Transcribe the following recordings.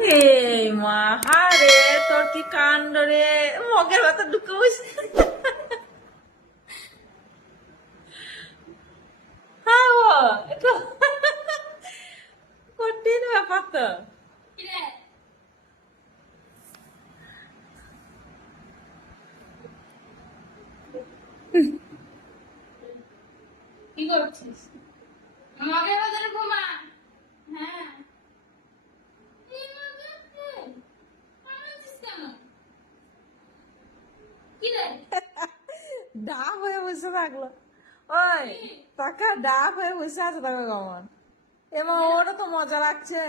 এই মা হারে, তোর কি কাণ্ড রে, মগের ভেতর ঢুকে বসে। হ্যাঁ গো, একটু কঠিন ব্যাপার তো। কি করছিস? আমাকে বাজারে ঘুমা। হ্যাঁ। এই মাঝে আমাছিস কেন? কি রে? ডাব হয়ে বসে থাকলো। ওই টাকা ডাব হয়ে বসে আছে তবে কেমন। এমা ওরও তো মজা লাগছে।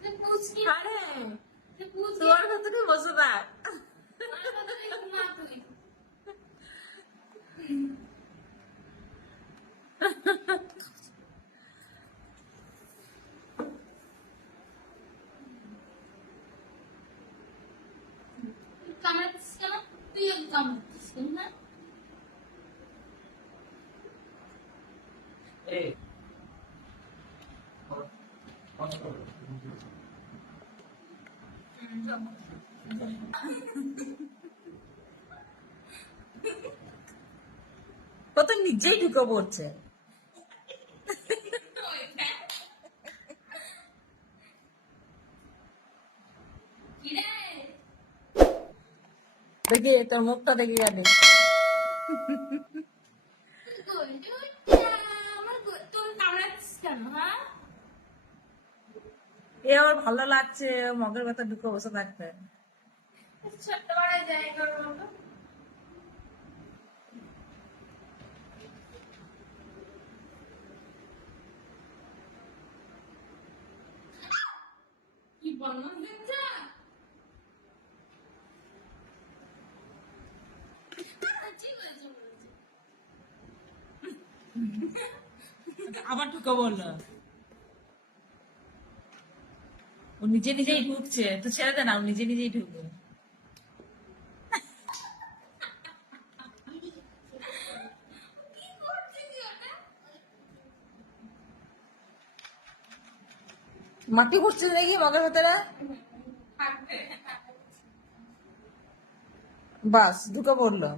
তুই পুচকি। আরে তুই পুচকি। তোর ভেতরে বসে থাক। আমার বাজারে ঘুমা তুই। তুই কামড়াচ্ছিস কেন? তুই কামড়াচ্ছিস কেন? হ্যাঁ? ও তো নিজেই ঢুকে পড়ছে। কি রে? দেখি তোর মুখটা দেখি গেলে। তুই কামড়াচ্ছিস কেন? হ্যাঁ? এ আমার ভালো লাগছে মগের ভেতর ঢুকে বসে থাকতে। ছোট্ট বড় জায়গার মতো। কি বললাম দেখছা? ঠিক আছে বলেছি। আবার ঢুকে বললো। ও নিজে নিজেই ঢুকছে, তো ছেড়ে দে না, ও নিজে নিজেই ঢুকবে। কি করছিস ওটা? মাটি করছিস নাকি মগের ভেতরে? থাকবে। বাস ঢুকে পড়লো।